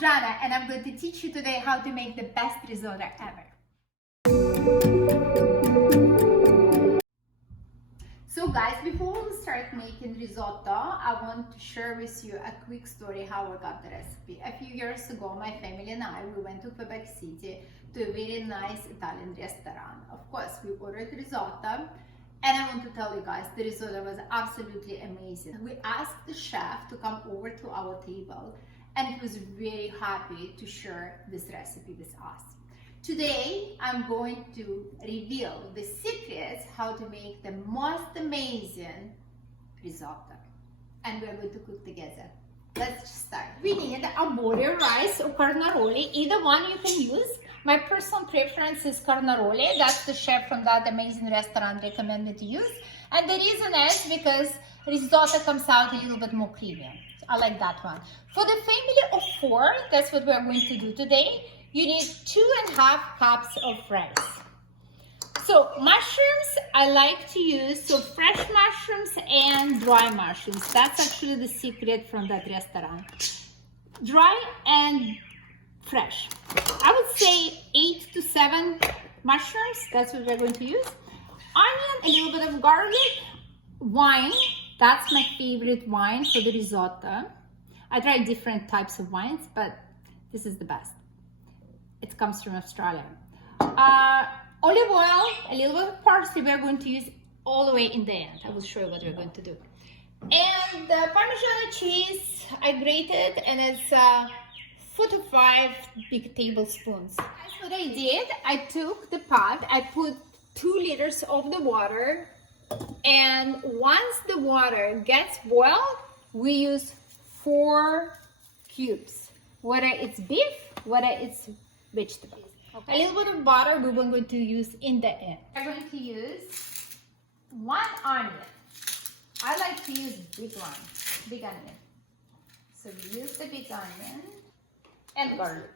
Jana and I'm going to teach you today how to make the best risotto ever. So guys, before we start making risotto, I want to share with you a quick story how I got the recipe. A few years ago, my family and I, we went to Quebec City to a very nice Italian restaurant. Of course, we ordered risotto. And I want to tell you guys, the risotto was absolutely amazing. We asked the chef to come over to our table and he was very happy to share this recipe with us. Today, I'm going to reveal the secrets how to make the most amazing risotto. And we're going to cook together. Let's just start. We need Arborio rice or Carnaroli, either one you can use. My personal preference is Carnaroli. That's the chef from that amazing restaurant recommended to use. And the reason is because risotto comes out a little bit more creamy. I like that one. For the family of 4, that's what we're going to do today. You need 2.5 cups of rice. So mushrooms, I like to use fresh mushrooms and dry mushrooms. That's actually the secret from that restaurant. Dry and fresh. I would say 8 to 7 mushrooms. That's what we're going to use. Onion, a little bit of garlic, wine. That's my favorite wine for the risotto. I tried different types of wines, but this is the best. It comes from Australia. Olive oil, a little bit of parsley. We're going to use all the way in the end. I will show you what we're going to do. And the Parmesan cheese, I grated, and it's 4 to 5 big tablespoons. That's what I did. I took the pot, I put 2 liters of the water, and once the water gets boiled, we use 4 cubes. Whether it's beef, whether it's vegetables. Okay. A little bit of butter we were going to use in the end. We're going to use 1 onion. I like to use big onion. So we use the big onion and garlic.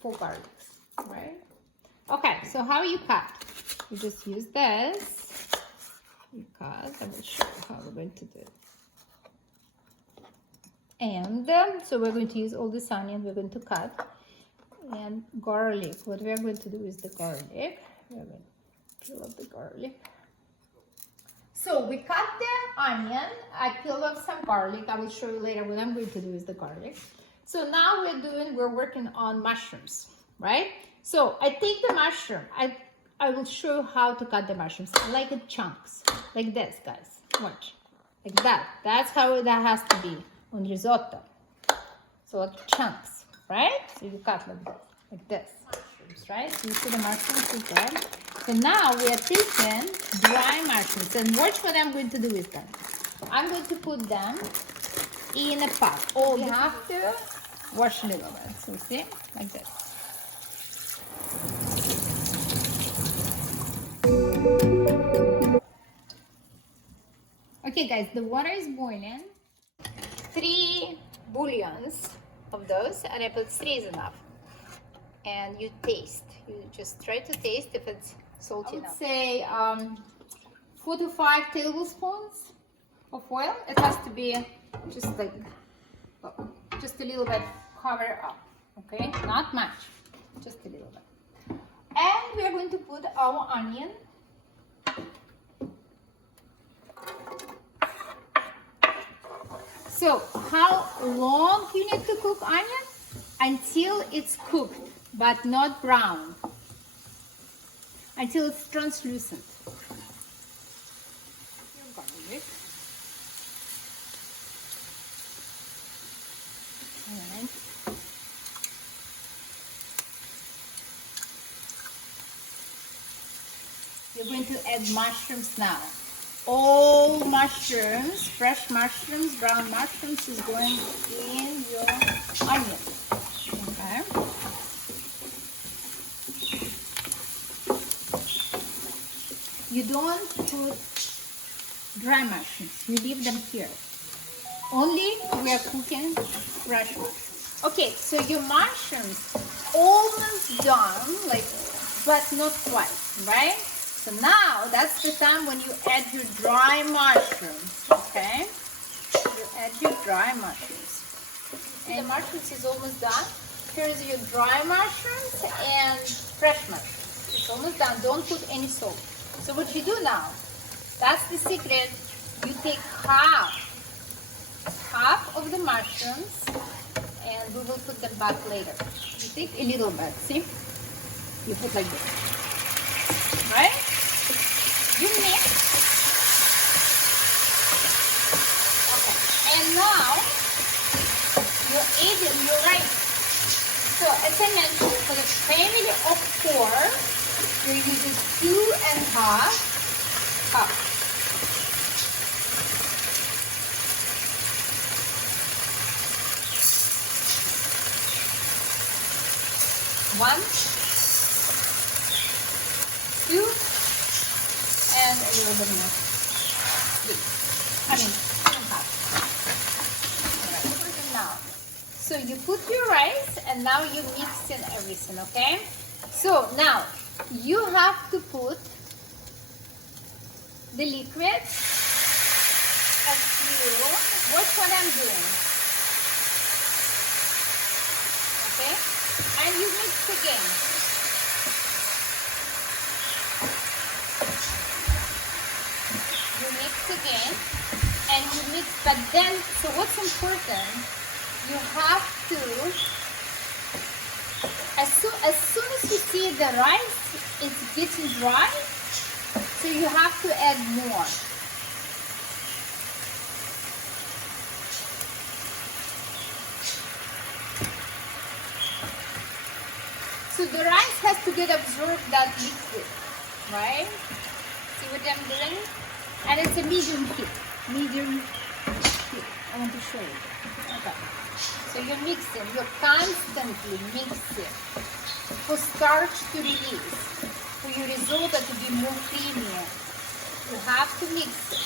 4 garlics, right? Okay, so how you cut? You just use this. You cut. I will show you how we're going to do it. And so we're going to use all this onion. We're going to cut. And garlic. What we are going to do is the garlic. We are going to peel off the garlic. So we cut the onion. I peeled off some garlic. I will show you later what I'm going to do is the garlic. So now we're working on mushrooms, right? So I take the mushroom. I will show you how to cut the mushrooms. I like it chunks, like this, guys. Watch, like that. That's how that has to be on risotto. So like chunks, right? So you cut like this, mushrooms, right? So you see the mushrooms is there. So now we are taking dry mushrooms, and watch what I'm going to do with them. I'm going to put them in a pot. Oh, you have to wash a little bit. So see, like this. Okay, guys, the water is boiling. 3 bouillons of those, and I put 3 is enough. And you taste. You just try to taste if it's salty enough. I would say 4 to 5 tablespoons of oil. It has to be just like, just a little bit cover up, okay? Not much, just a little bit. And we are going to put our onion. So how long you need to cook onion? Until it's cooked, but not brown. Until it's translucent. Your garlic. And you're going to add mushrooms now. All mushrooms, fresh mushrooms, brown mushrooms is going in your onion. Okay. You don't put dry mushrooms. You leave them here. Only we are cooking fresh mushrooms. Okay, so your mushrooms almost done, like, but not quite, right? So now that's the time when you add your dry mushrooms, okay? You add your dry mushrooms. And the mushrooms is almost done. Here is your dry mushrooms and fresh mushrooms. It's almost done. Don't put any salt. So what you do now, that's the secret. You take half of the mushrooms and we will put them back later. You take a little bit, see? You put like this, right? You mix. Okay, and now you're adding your rice. So as I mentioned, for the family of 4, you're using 2.5 cups. One, 2, and a little bit more. 3. I mean, 2.5. Alright, now. So you put your rice and now you mix in everything, okay? So now you have to put the liquid as you watch what I'm doing. Okay? And you mix again. You mix again and you mix, but then, so what's important, you have to, as soon as you see the rice is getting dry, so you have to add more. So the rice has to get absorbed that liquid, right? See what I'm doing? And it's a medium heat. Medium heat. I want to show you. Okay. So you're mixing. You're constantly mixing for starch to release, for your risotto to be more creamy. You have to mix it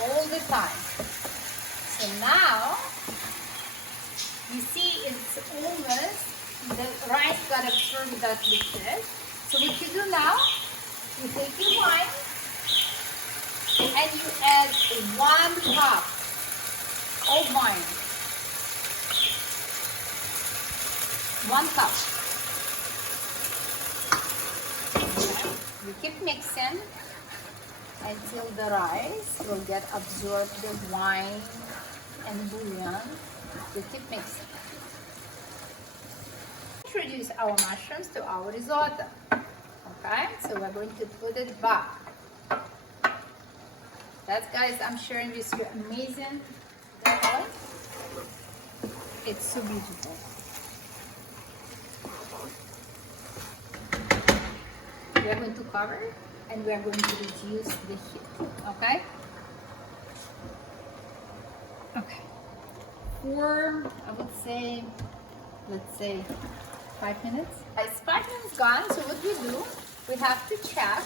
all the time. So now, you see it's almost, the rice got absorbed that liquid. So what you do now, you take your wine and you add 1 cup of wine. 1 cup. Okay. You keep mixing until the rice will get absorbed the wine and bouillon. You keep mixing. Introduce our mushrooms to our risotto. Okay, so we're going to put it back. That's, guys, I'm sharing with you amazing. It's so beautiful. We are going to cover and we are going to reduce the heat. Okay. Okay. For, I would say, let's say 5 minutes. It's 5 minutes gone, so what we do, we have to check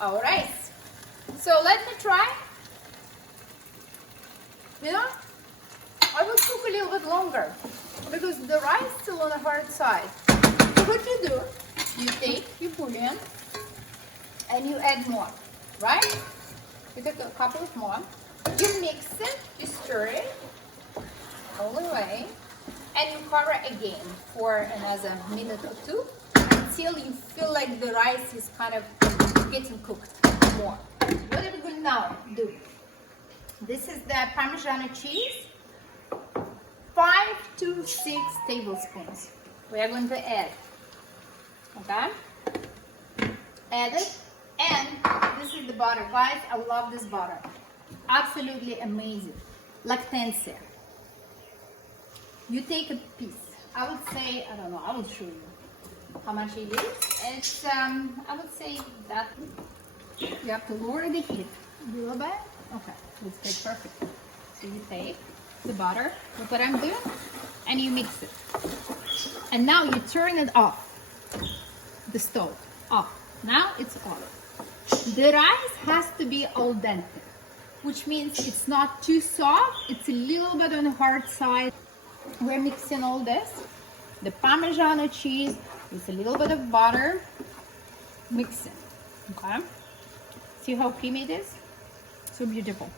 our rice. So let me try. You know, I will cook a little bit longer because the rice is still on the hard side. So what you do, you take your bouillon and you add more, right? You take a couple of more. You mix it, you stir it all the way. And you cover again for another minute or 2 until you feel like the rice is kind of getting cooked more. What are we going to now do? This is the Parmesan cheese, 5 to 6 tablespoons. We are going to add. Okay? Add it. And this is the butter. Guys, I love this butter. Absolutely amazing. Lactancia. You take a piece. I would say, I don't know, I will show you how much it is. It's, I would say that you have to lower the heat a little bit. Okay, it's perfect. So you take the butter, look what I'm doing, and you mix it. And now you turn it off, the stove, off. Now it's off. The rice has to be al dente, which means it's not too soft, it's a little bit on the hard side. We're mixing all this, the Parmesan cheese with a little bit of butter, mixing, okay? See how creamy it is? So beautiful.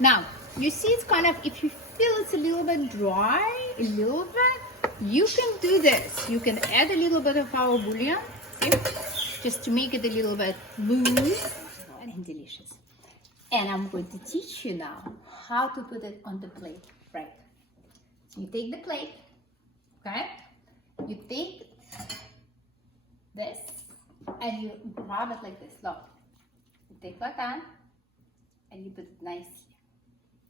Now, you see it's kind of, if you feel it's a little bit dry, a little bit. You can do this. You can add a little bit of our bouillon, see? Just to make it a little bit loose and delicious. And I'm going to teach you now how to put it on the plate, right? So you take the plate, okay? You take this and you grab it like this. Look, you take like that and you put it nicely,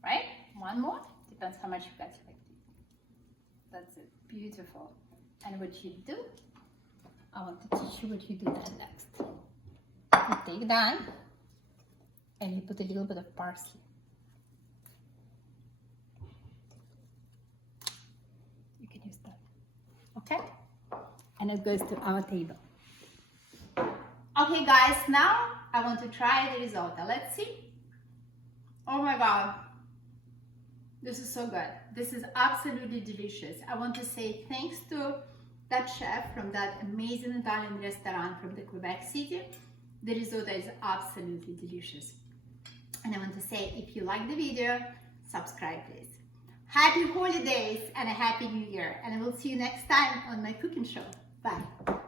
right? One more, depends how much you got like this. That's it, beautiful. And what you do, I want to teach you what you do then next. You take that and you put a little bit of parsley. You can use that, okay? And it goes to our table. Okay guys, now I want to try the risotto. Let's see. Oh my God, this is so good. This is absolutely delicious. I want to say thanks to that chef from that amazing Italian restaurant from the Quebec City. The risotto is absolutely delicious. And I want to say, if you like the video, subscribe please. Happy holidays and a happy new year. And I will see you next time on my cooking show. Bye.